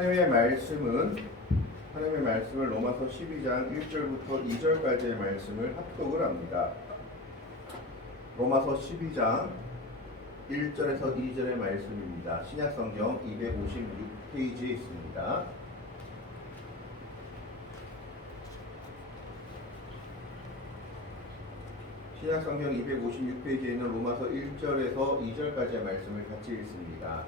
하나님의 말씀을 로마서 12장 1절부터 2절까지의 말씀을 합독을 합니다. 로마서 12장 1절에서 2절의 말씀입니다. 신약성경 256페이지에 있습니다. 신약성경 256페이지에 있는 로마서 1절에서 2절까지의 말씀을 같이 읽습니다.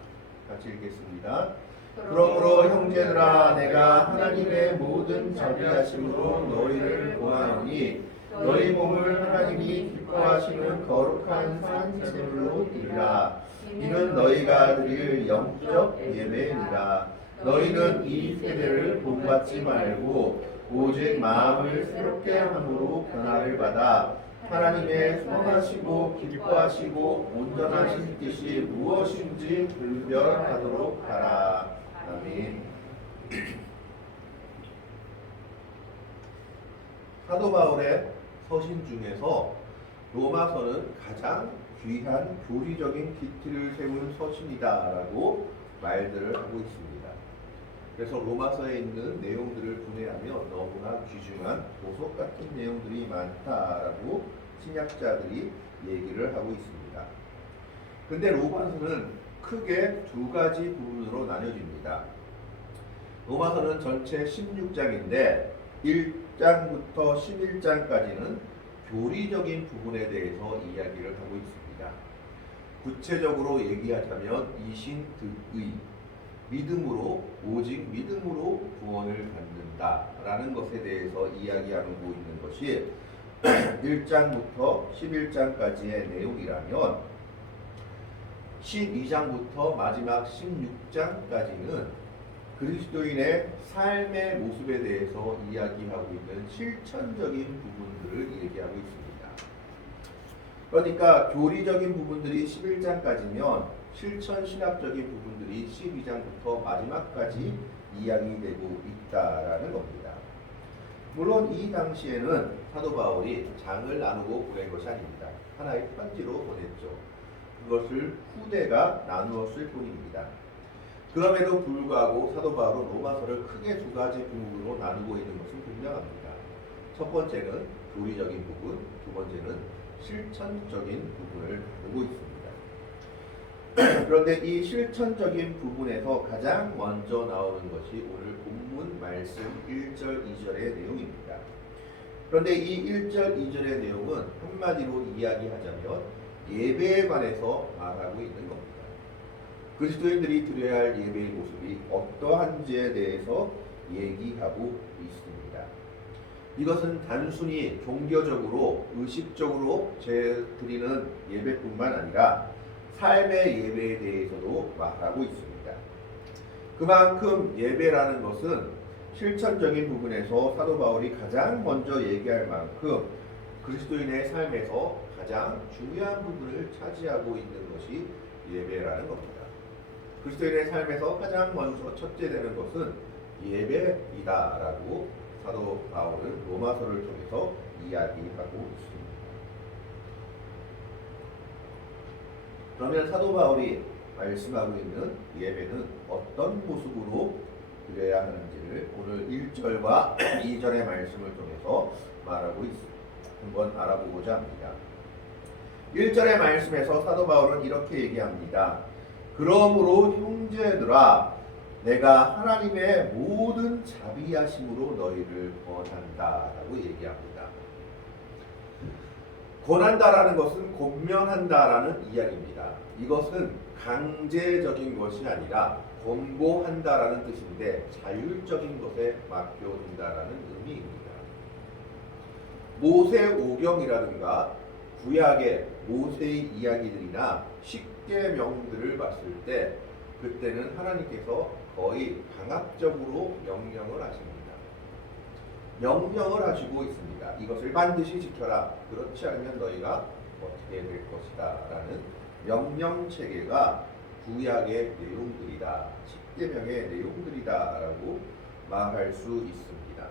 같이 읽겠습니다. 그러므로 형제들아, 내가 하나님의 모든 자비하심으로 너희를 구하노니 너희 몸을 하나님이 기뻐하시는 거룩한 산제물로 드리라. 이는 너희가 드릴 영적 예배니라. 너희는 이 세대를 본받지 말고 오직 마음을 새롭게 함으로 변화를 받아 하나님의 선하시고 기뻐하시고 온전하신 뜻이 무엇인지 분별하도록 하라. 아멘. 사도 바울의 서신 중에서 로마서는 가장 귀한 교리적인 기틀을 세운 서신이다라고 말들을 하고 있습니다. 그래서 로마서에 있는 내용들을 분해하며 너무나 귀중한 보석 같은 내용들이 많다라고 신약자들이 얘기를 하고 있습니다. 근데 로마서는 크게 두 가지 부분으로 나뉘어집니다. 로마서는 전체 16장인데 1장부터 11장까지는 교리적인 부분에 대해서 이야기를 하고 있습니다. 구체적으로 얘기하자면 이신득의, 믿음으로, 오직 믿음으로 구원을 받는다라는 것에 대해서 이야기하고 있는 것이 1장부터 11장까지의 내용이라면 12장부터 마지막 16장까지는 그리스도인의 삶의 모습에 대해서 이야기하고 있는 실천적인 부분들을 얘기하고 있습니다. 그러니까 교리적인 부분들이 11장까지면 실천 신학적인 부분들이 12장부터 마지막까지 이야기되고 있다라는 겁니다. 물론 이 당시에는 사도 바울이 장을 나누고 보낸 것이 아닙니다. 하나의 편지로 보냈죠. 그것을 후대가 나누었을 뿐입니다. 그럼에도 불구하고 사도 바울은 로마서를 크게 두 가지 부분으로 나누고 있는 것은 분명합니다. 첫 번째는 교리적인 부분, 두 번째는 실천적인 부분을 보고 있습니다. 그런데 이 실천적인 부분에서 가장 먼저 나오는 것이 오늘 본문 말씀 1절, 2절의 내용입니다. 그런데 이 1절, 2절의 내용은 한마디로 이야기하자면 예배에 관해서 말하고 있는 겁니다. 그리스도인들이 드려야 할 예배의 모습이 어떠한지에 대해서 얘기하고 있습니다. 이것은 단순히 종교적으로 의식적으로 드리는 예배뿐만 아니라 삶의 예배에 대해서도 말하고 있습니다. 그만큼 예배라는 것은 실천적인 부분에서 사도 바울이 가장 먼저 얘기할 만큼 그리스도인의 삶에서 가장 중요한 부분을 차지하고 있는 것이 예배라는 겁니다. 그리스도인의 삶에서 가장 먼저 첫째 되는 것은 예배이다라고 사도 바울은 로마서를 통해서 이야기하고 있습니다. 그러면 사도 바울이 말씀하고 있는 예배는 어떤 모습으로 드려야 하는지를 오늘 1절과 2절의 말씀을 통해서 말하고 있습니다. 한번 알아보고자 합니다. 1절의 말씀에서 사도 바울은 이렇게 얘기합니다. 그러므로 형제들아, 내가 하나님의 모든 자비하심으로 너희를 권한다라고 얘기합니다. 권한다라는 것은 권면한다라는 이야기입니다. 이것은 강제적인 것이 아니라 권고한다라는 뜻인데 자율적인 것에 맡겨둔다라는 의미입니다. 모세오경이라든가 구약의 모세의 이야기들이나 십계명들을 봤을 때 그때는 하나님께서 거의 강압적으로 명령을 하십니다. 명령을 하시고 있습니다. 이것을 반드시 지켜라. 그렇지 않으면 너희가 어떻게 될 것이다 라는 명령 체계가 구약의 내용들이다, 십계명의 내용들이다 라고 말할 수 있습니다.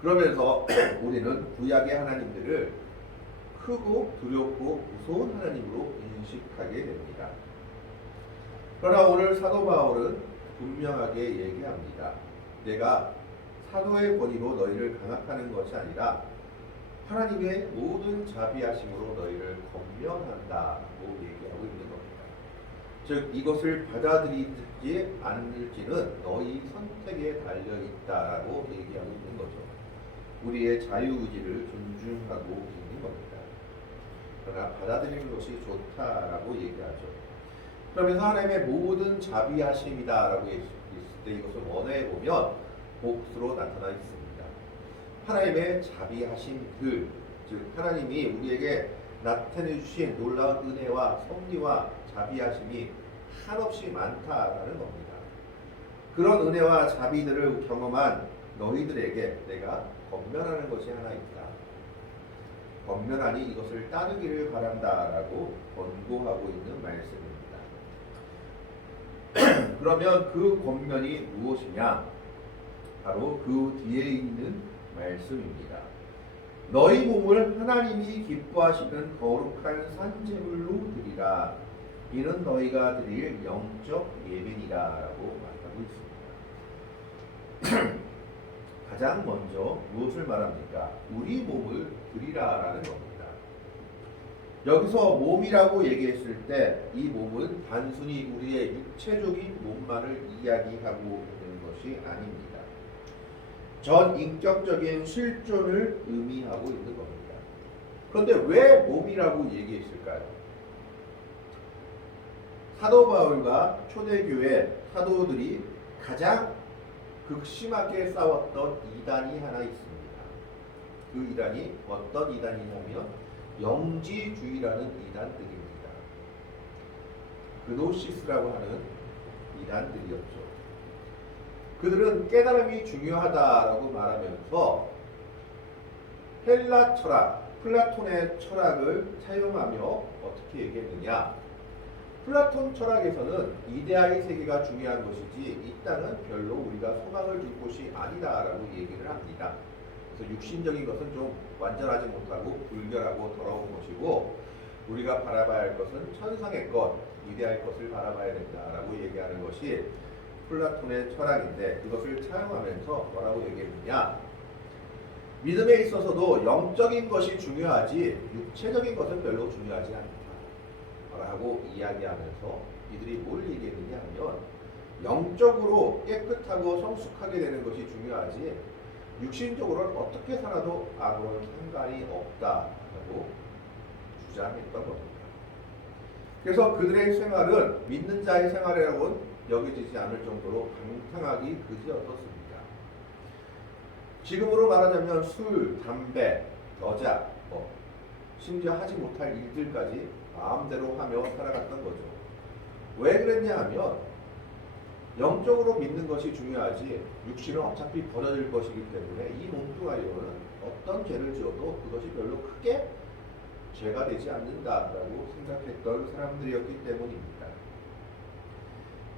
그러면서 우리는 구약의 하나님들을 크고 두렵고 무서운 하나님으로 인식하게 됩니다. 그러나 오늘 사도 바울은 분명하게 얘기합니다. 내가 사도의 권위로 너희를 강압하는 것이 아니라 하나님의 모든 자비하심으로 너희를 권면한다고 얘기하고 있는 겁니다. 즉 이것을 받아들이지 않을지는 너희 선택에 달려 있다라고 얘기하고 있는 거죠. 우리의 자유의지를 존중하고 있는 겁니다. 그러나 받아들이는 것이 좋다라고 얘기하죠. 그러면서 하나님의 모든 자비하심이다라고 했을 때 이것을 원어에 보면 복수로 나타나 있습니다. 하나님의 자비하심들, 즉 하나님이 우리에게 나타내 주신 놀라운 은혜와 섭리와 자비하심이 한없이 많다라는 겁니다. 그런 은혜와 자비들을 경험한 너희들에게 내가 권면하는 것이 하나 있다. 권면하니 이것을 따르기를 바란다라고 권고하고 있는 말씀입니다. 그러면 그 권면이 무엇이냐? 바로 그 뒤에 있는 말씀입니다. 너희 몸을 하나님이 기뻐하시는 거룩한 산제물로 드리라. 이는 너희가 드릴 영적 예배니라라고 말하고 있습니다. 가장 먼저 무엇을 말합니까? 우리 몸을 드리라라는 겁니다. 여기서 몸이라고 얘기했을 때 이 몸은 단순히 우리의 육체적인 몸만을 이야기하고 있는 것이 아닙니다. 전 인격적인 실존을 의미하고 있는 겁니다. 그런데 왜 몸이라고 얘기했을까요? 사도 바울과 초대교회 사도들이 가장 극심하게 싸웠던 이단이 하나 있습니다. 그 이단이 어떤 이단이냐면 영지주의라는 이단들입니다. 그노시스라고 하는 이단들이었죠. 그들은 깨달음이 중요하다라고 말하면서 헬라 철학, 플라톤의 철학을 사용하며 어떻게 얘기했느냐? 플라톤 철학에서는 이데아의 세계가 중요한 것이지 이 땅은 별로 우리가 소망을 줄 곳이 아니다라고 얘기를 합니다. 그래서 육신적인 것은 좀 완전하지 못하고 불결하고 더러운 것이고 우리가 바라봐야 할 것은 천상의 것, 이데아의 것을 바라봐야 된다라고 얘기하는 것이 플라톤의 철학인데 그것을 차용하면서 뭐라고 얘기했느냐? 믿음에 있어서도 영적인 것이 중요하지 육체적인 것은 별로 중요하지 않다라고 이야기하면서 이들이 뭘 얘기했느냐 하면 영적으로 깨끗하고 성숙하게 되는 것이 중요하지 육신적으로는 어떻게 살아도 아무런 상관이 없다라고 주장했던 겁니다. 그래서 그들의 생활은 믿는 자의 생활이라고는 여겨지지 않을 정도로 방탕하기 그지없었습니다. 지금으로 말하자면 술, 담배, 여자, 심지어 하지 못할 일들까지 마음대로 하며 살아갔던 거죠. 왜 그랬냐 하면 영적으로 믿는 것이 중요하지 육신은 어차피 버려질 것이기 때문에 이 몸뚱아리로는 어떤 죄를 지어도 그것이 별로 크게 죄가 되지 않는다라고 생각했던 사람들이었기 때문입니다.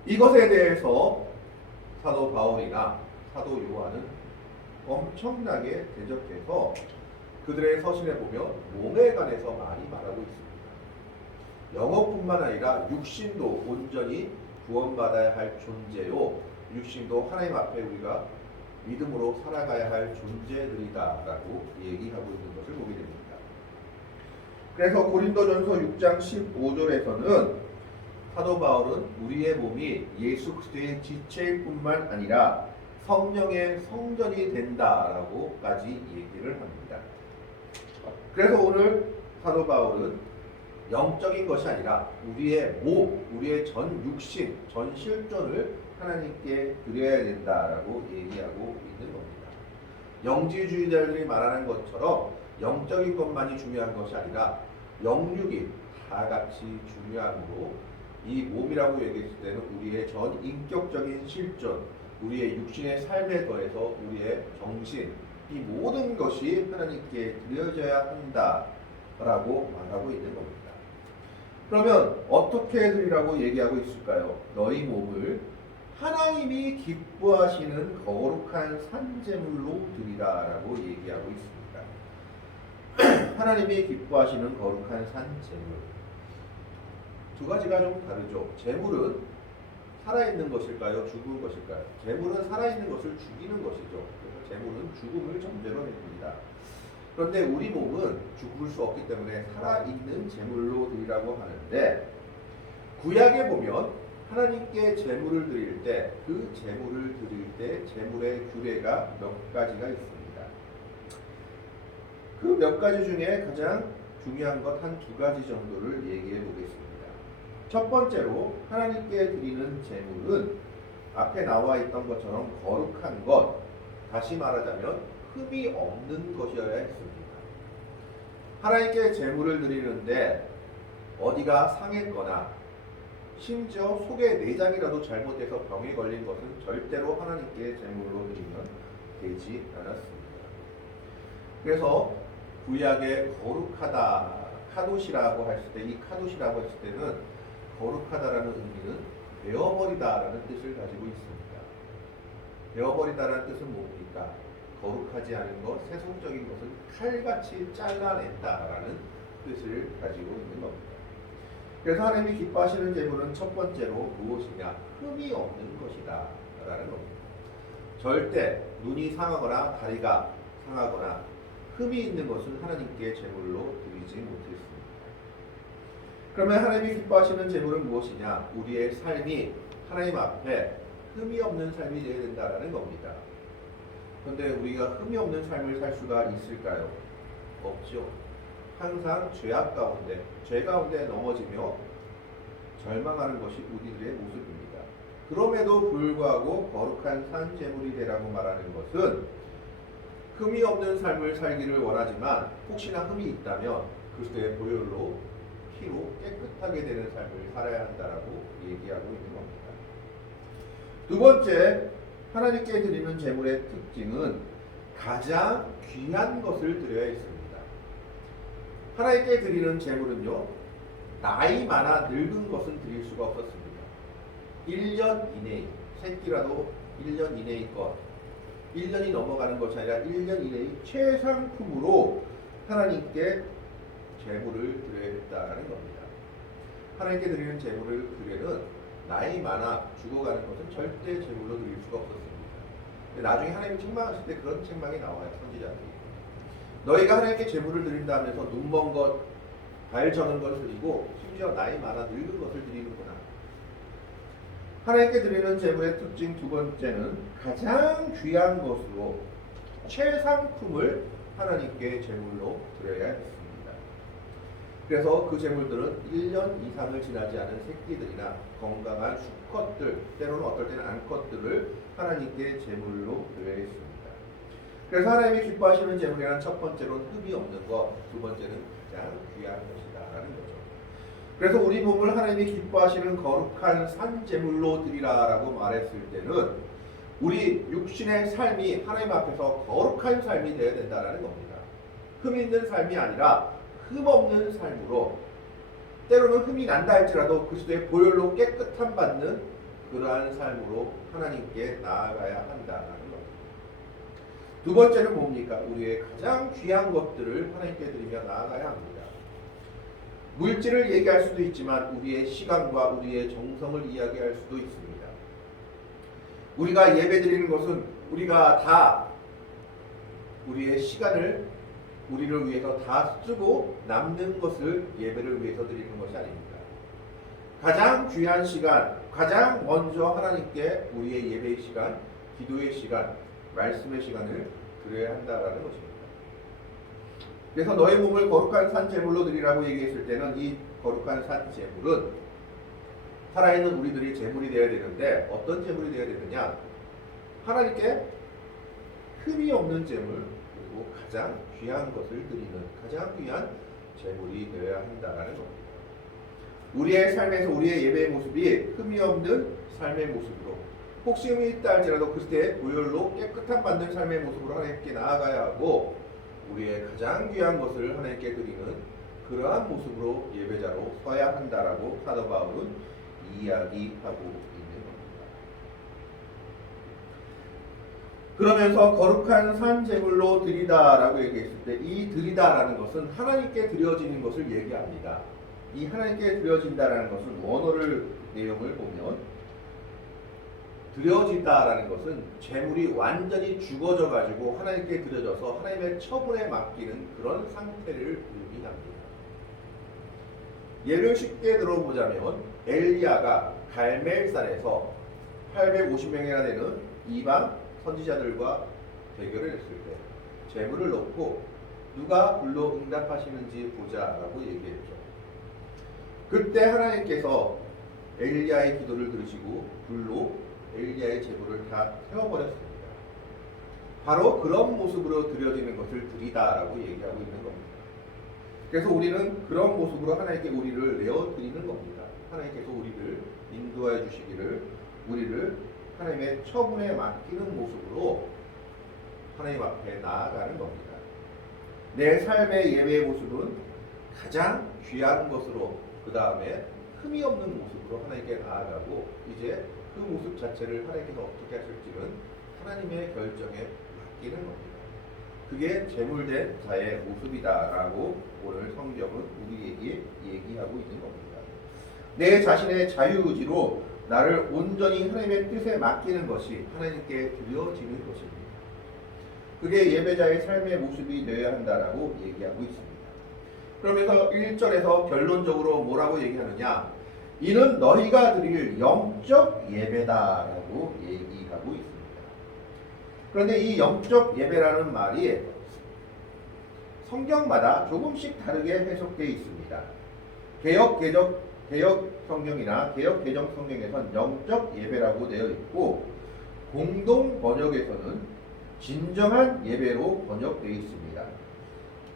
이것에 대해서 사도 바울이나 사도 요한은 엄청나게 대적해서 그들의 서신에 보면 몸에 관해서 많이 말하고 있습니다. 영혼뿐만 아니라 육신도 온전히 구원받아야 할 존재요. 육신도 하나님 앞에 우리가 믿음으로 살아가야 할 존재들이다라고 얘기하고 있는 것을 보게 됩니다. 그래서 고린도전서 6장 15절에서는 사도 바울은 우리의 몸이 예수 그리스도의 지체일 뿐만 아니라 성령의 성전이 된다라고까지 얘기를 합니다. 그래서 오늘 사도 바울은 영적인 것이 아니라 우리의 몸, 우리의 전 육신, 전 실존을 하나님께 드려야 된다라고 얘기하고 있는 겁니다. 영지주의자들이 말하는 것처럼 영적인 것만이 중요한 것이 아니라 영육이 다 같이 중요하므로 이 몸이라고 얘기했을 때는 우리의 전 인격적인 실존, 우리의 육신의 삶에 더해서 우리의 정신, 이 모든 것이 하나님께 드려져야 한다라고 말하고 있는 겁니다. 그러면 어떻게 드리라고 얘기하고 있을까요? 너희 몸을 하나님이 기뻐하시는 거룩한 산제물로 드리라라고 얘기하고 있습니다. 하나님이 기뻐하시는 거룩한 산제물. 두 가지가 좀 다르죠. 제물은 살아있는 것일까요? 죽은 것일까요? 재물은 살아있는 것을 죽이는 것이죠. 그래서 재물은 죽음을 전제로 해줍니다. 그런데 우리 몸은 죽을 수 없기 때문에 살아있는 재물로 드리라고 하는데, 구약에 보면 하나님께 재물을 드릴 때 그 재물을 드릴 때 재물의 규례가 몇 가지가 있습니다. 그 몇 가지 중에 가장 중요한 것 한 두 가지 정도를 얘기해 보겠습니다. 첫 번째로 하나님께 드리는 재물은 앞에 나와 있던 것처럼 거룩한 것, 다시 말하자면 흠이 없는 것이어야 했습니다. 하나님께 재물을 드리는데 어디가 상했거나 심지어 속의 내장이라도 잘못돼서 병에 걸린 것은 절대로 하나님께 재물로 드리면 되지 않았습니다. 그래서 구약의 거룩하다, 카도시라고 했을 때, 이 카도시라고 했을 때는 거룩하다라는 의미는 베어버리다라는 뜻을 가지고 있습니다. 베어버리다라는 뜻은 뭡니까? 거룩하지 않은 것, 세속적인 것은 칼같이 잘라낸다라는 뜻을 가지고 있는 겁니다. 그래서 하나님이 기뻐하시는 재물은 첫 번째로 무엇이냐? 흠이 없는 것이다 라는 겁니다. 절대 눈이 상하거나 다리가 상하거나 흠이 있는 것은 하나님께 재물로 드리지 못했습니다. 그러면 하나님이 기뻐하시는 재물은 무엇이냐? 우리의 삶이 하나님 앞에 흠이 없는 삶이 되어야 된다는 겁니다. 그런데 우리가 흠이 없는 삶을 살 수가 있을까요? 없죠. 항상 죄악 가운데, 죄 가운데 넘어지며 절망하는 것이 우리들의 모습입니다. 그럼에도 불구하고 거룩한 산 제물이 되라고 말하는 것은 흠이 없는 삶을 살기를 원하지만 혹시나 흠이 있다면 그리스도의 보혈로 피로 깨끗하게 되는 삶을 살아야 한다라고 얘기하고 있는 겁니다. 두 번째, 하나님께 드리는 제물의 특징은 가장 귀한 것을 드려야 했습니다. 하나님께 드리는 제물은요, 나이 많아 늙은 것은 드릴 수가 없었습니다. 1년 이내에, 새끼라도 1년 이내의 것, 1년이 넘어가는 것이 아니라 1년 이내의 최상품으로 하나님께 제물을 드려야 했다는 겁니다. 하나님께 드리는 제물을 드려는 나이 많아 죽어가는 것은 절대 제물로 드릴 수가 없었습니다. 나중에 하나님이 책망하실 때 그런 책망이 나와요. 선지자들이. 너희가 하나님께 제물을 드린다 하면서 눈먼 것, 발 저는 것을 드리고 심지어 나이 많아 늙은 것을 드리는구나. 하나님께 드리는 제물의 특징 두 번째는 가장 귀한 것으로 최상품을 하나님께 제물로 드려야 했습니다. 그래서 그 제물들은 1년 이상을 지나지 않은 새끼들이나 건강한 수컷들, 때로는 어떨 때는 암컷들을 하나님께 제물로 드려야 했습니다. 그래서 하나님이 기뻐하시는 제물이란 첫 번째로는 흠이 없는 것, 두 번째는 가장 귀한 것이다 라는 거죠. 그래서 우리 몸을 하나님이 기뻐하시는 거룩한 산 제물로 드리라라고 말했을 때는 우리 육신의 삶이 하나님 앞에서 거룩한 삶이 되어야 된다는 겁니다. 흠 있는 삶이 아니라 흠 없는 삶으로, 때로는 흠이 난다 할지라도 그리스도의 보혈로 깨끗함 받는 그러한 삶으로 하나님께 나아가야 한다는 겁니다. 두 번째는 뭡니까? 우리의 가장 귀한 것들을 하나님께 드리며 나아가야 합니다. 물질을 얘기할 수도 있지만 우리의 시간과 우리의 정성을 이야기할 수도 있습니다. 우리가 예배 드리는 것은 우리가 다 우리의 시간을 우리를 위해서 다 쓰고 남는 것을 예배를 위해서 드리는 것이 아닙니다. 가장 귀한 시간, 가장 먼저 하나님께 우리의 예배의 시간, 기도의 시간, 말씀의 시간을 드려야 한다라는 것입니다. 그래서 너의 몸을 거룩한 산 제물로 드리라고 얘기했을 때는 이 거룩한 산 제물은 살아있는 우리들이 제물이 되어야 되는데 어떤 제물이 되어야 되느냐? 하나님께 흠이 없는 제물, 그리고 가장 귀한 것을 드리는 가장 귀한 제물이 되어야 한다라는 겁니다. 우리의 삶에서 우리의 예배의 모습이 흠이 없는 삶의 모습으로, 혹시 흠이 있다 할지라도 그때의 보혈로 깨끗함 받는 삶의 모습으로 하나님께 나아가야 하고, 우리의 가장 귀한 것을 하나님께 드리는 그러한 모습으로 예배자로 서야 한다라고 사도 바울은 이야기하고 있는 겁니다. 그러면서 거룩한 산 제물로 드리다라고 얘기했을 때 이 드리다라는 것은 하나님께 드려지는 것을 얘기합니다. 이 하나님께 드려진다라는 것은 원어를 내용을 보면 드려진다라는 것은 재물이 완전히 죽어져 가지고 하나님께 드려져서 하나님의 처분에 맡기는 그런 상태를 의미합니다. 예를 쉽게 들어보자면 엘리야가 갈멜산에서 850명이나 되는 이방 선지자들과 대결을 했을 때 재물을 놓고 누가 불로 응답하시는지 보자라고 얘기했죠. 그때 하나님께서 엘리야의 기도를 들으시고 불로 엘리야의 재물을 다 태워버렸습니다. 바로 그런 모습으로 드려지는 것을 드리다라고 얘기하고 있는 겁니다. 그래서 우리는 그런 모습으로 하나님께 우리를 내어드리는 겁니다. 하나님께서 우리를 인도해 주시기를, 우리를 하나님의 처분에 맡기는 모습으로 하나님 앞에 나아가는 겁니다. 내 삶의 예배의 모습은 가장 귀한 것으로, 그 다음에 흠이 없는 모습으로 하나님께 나아가고, 이제 그 모습 자체를 하나님께서 어떻게 하실지는 하나님의 결정에 맡기는 겁니다. 그게 재물된 자의 모습이다라고 오늘 성경은 우리에게 얘기하고 있는 겁니다. 내 자신의 자유의지로 나를 온전히 하나님의 뜻에 맡기는 것이 하나님께 드려지는 것입니다. 그게 예배자의 삶의 모습이 되어야 한다라고 얘기하고 있습니다. 그러면서 1절에서 결론적으로 뭐라고 얘기하느냐? 이는 너희가 드릴 영적 예배다라고 얘기하고 있습니다. 그런데 이 영적 예배라는 말이 성경마다 조금씩 다르게 해석되어 있습니다. 개역 성경이나 개역 개정 성경에서는 영적 예배라고 되어 있고, 공동 번역에서는 진정한 예배로 번역되어 있습니다.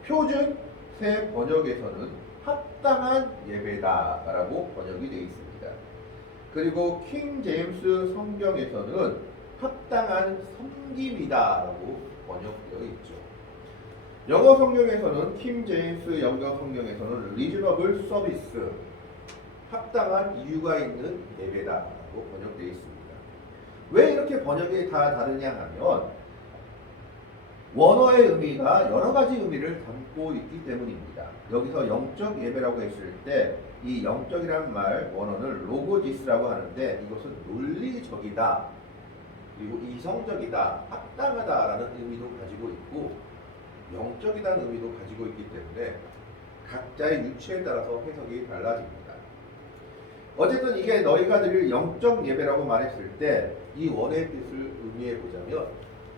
표준 새 번역에서는 합당한 예배다라고 번역이 되어 있습니다. 그리고 킹 제임스 성경에서는 합당한 섬김이다라고 번역되어 있죠. 영어 성경에서는 킹 제임스 영어 성경에서는 reasonable service, 합당한 이유가 있는 예배다라고 번역되어 있습니다. 왜 이렇게 번역이 다 다르냐 하면 원어의 의미가 여러 가지 의미를 담고 있기 때문입니다. 여기서 영적 예배라고 했을 때 이 영적이란 말 원어는 로고지스라고 하는데, 이것은 논리적이다, 그리고 이성적이다, 합당하다라는 의미도 가지고 있고 영적이라는 의미도 가지고 있기 때문에 각자의 유체에 따라서 해석이 달라집니다. 어쨌든 이게 너희가 드릴 영적 예배라고 말했을 때 이 원의 뜻을 의미해 보자면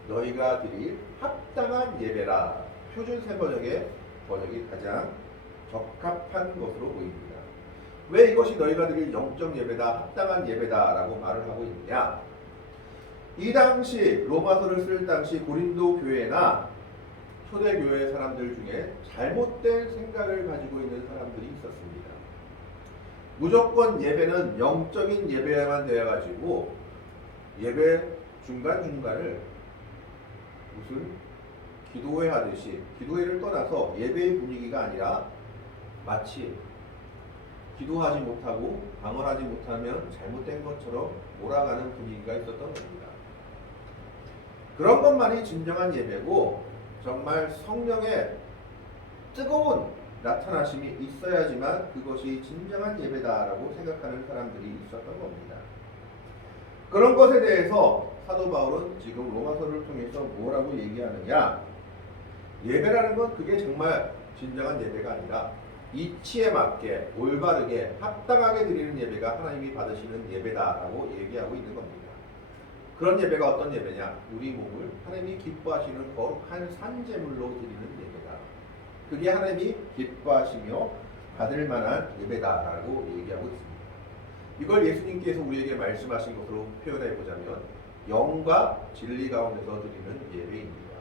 너희가 드릴 합당한 예배라, 표준 새 번역의 번역이 가장 적합한 것으로 보입니다. 왜 이것이 너희가 드릴 영적 예배다, 합당한 예배다라고 말을 하고 있느냐? 이 당시 로마서를 쓸 당시 고린도 교회나 초대교회 사람들 중에 잘못된 생각을 가지고 있는 사람들이 있었습니다. 무조건 예배는 영적인 예배야만 되어가지고 예배 중간중간을 무슨 기도회 하듯이, 기도회를 떠나서 예배의 분위기가 아니라 마치 기도하지 못하고 방언하지 못하면 잘못된 것처럼 몰아가는 분위기가 있었던 겁니다. 그런 것만이 진정한 예배고, 정말 성령의 뜨거운 나타나심이 있어야지만 그것이 진정한 예배다라고 생각하는 사람들이 있었던 겁니다. 그런 것에 대해서 사도 바울은 지금 로마서를 통해서 뭐라고 얘기하느냐? 예배라는 건 그게 정말 진정한 예배가 아니라 이치에 맞게 올바르게 합당하게 드리는 예배가 하나님이 받으시는 예배다라고 얘기하고 있는 겁니다. 그런 예배가 어떤 예배냐? 우리 몸을 하나님이 기뻐하시는 거룩한 산제물로 드리는 예배다. 그게 하나님이 기뻐하시며 받을 만한 예배다라고 얘기하고 있습니다. 이걸 예수님께서 우리에게 말씀하신 것으로 표현해 보자면 영과 진리 가운데서 드리는 예배입니다.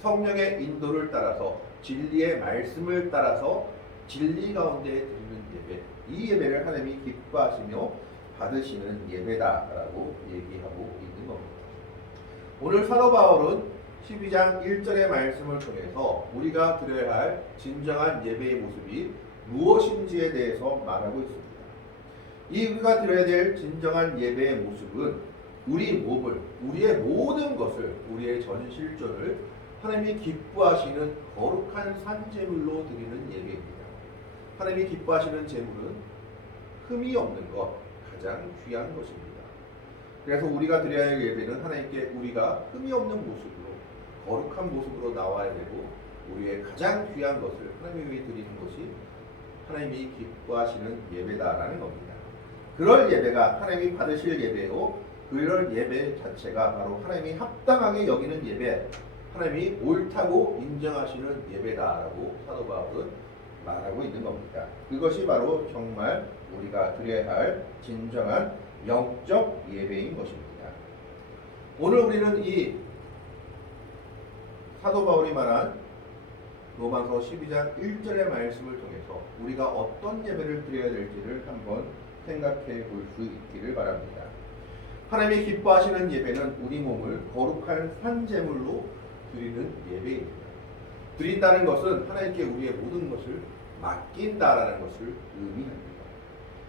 성령의 인도를 따라서, 진리의 말씀을 따라서 진리 가운데 드리는 예배, 이 예배를 하나님이 기뻐하시며 받으시는 예배다라고 얘기하고 있는 겁니다. 오늘 사도 바울은 12장 1절의 말씀을 통해서 우리가 드려야 할 진정한 예배의 모습이 무엇인지에 대해서 말하고 있습니다. 이 우리가 드려야 될 진정한 예배의 모습은 우리 몸을, 우리의 모든 것을, 우리의 전실존을 하나님이 기뻐하시는 거룩한 산제물로 드리는 예배입니다. 하나님이 기뻐하시는 제물은 흠이 없는 것, 가장 귀한 것입니다. 그래서 우리가 드려야 할 예배는 하나님께 우리가 흠이 없는 모습으로 거룩한 모습으로 나와야 되고 우리의 가장 귀한 것을 하나님 위해 드리는 것이 하나님이 기뻐하시는 예배다라는 겁니다. 그럴 예배가 하나님이 받으실 예배요 그럴 예배 자체가 바로 하나님이 합당하게 여기는 예배, 하나님이 옳다고 인정하시는 예배다라고 사도 바울은 말하고 있는 겁니다. 그것이 바로 정말 우리가 드려야 할 진정한 영적 예배인 것입니다. 오늘 우리는 이 사도 바울이 말한 로마서 12장 1절의 말씀을 통해서 우리가 어떤 예배를 드려야 될지를 한번 생각해 볼 수 있기를 바랍니다. 하나님이 기뻐하시는 예배는 우리 몸을 거룩한 산제물로 드리는 예배입니다. 드린다는 것은 하나님께 우리의 모든 것을 맡긴다라는 것을 의미합니다.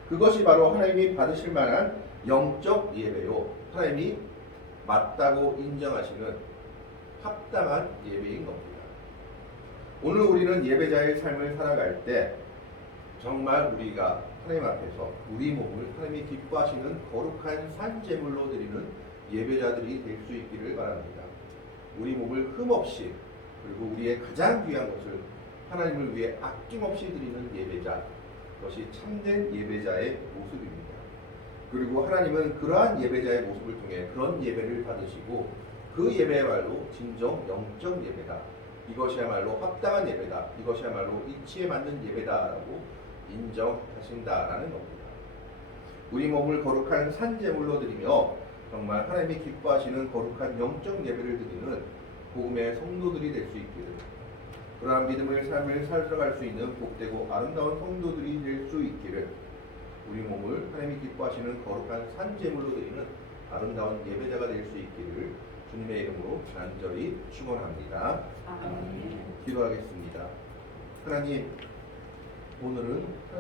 그것이 바로 하나님이 받으실 만한 영적 예배요 하나님이 맞다고 인정하시는 합당한 예배인 겁니다. 오늘 우리는 예배자의 삶을 살아갈 때 정말 우리가 하나님 앞에서 우리 몸을 하나님이 기뻐하시는 거룩한 산제물로 드리는 예배자들이 될 수 있기를 바랍니다. 우리 몸을 흠없이 그리고 우리의 가장 귀한 것을 하나님을 위해 아낌없이 드리는 예배자, 그것이 참된 예배자의 모습입니다. 그리고 하나님은 그러한 예배자의 모습을 통해 그런 예배를 받으시고 그 예배야말로 진정 영적 예배다. 이것이야말로 합당한 예배다. 이것이야말로 이치에 맞는 예배다라고 인정하신다라는 겁니다. 우리 몸을 거룩한 산제물로 드리며 정말 하나님이 기뻐하시는 거룩한 영적 예배를 드리는 복음의 성도들이 될 수 있기를, 그러한 믿음의 삶을 살아갈 수 있는 복되고 아름다운 성도들이 될 수 있기를, 우리 몸을 하나님이 기뻐하시는 거룩한 산제물로 드리는 아름다운 예배자가 될 수 있기를 주님의 이름으로 간절히 축원합니다. 아멘. 기도하겠습니다. 하나님, 오늘은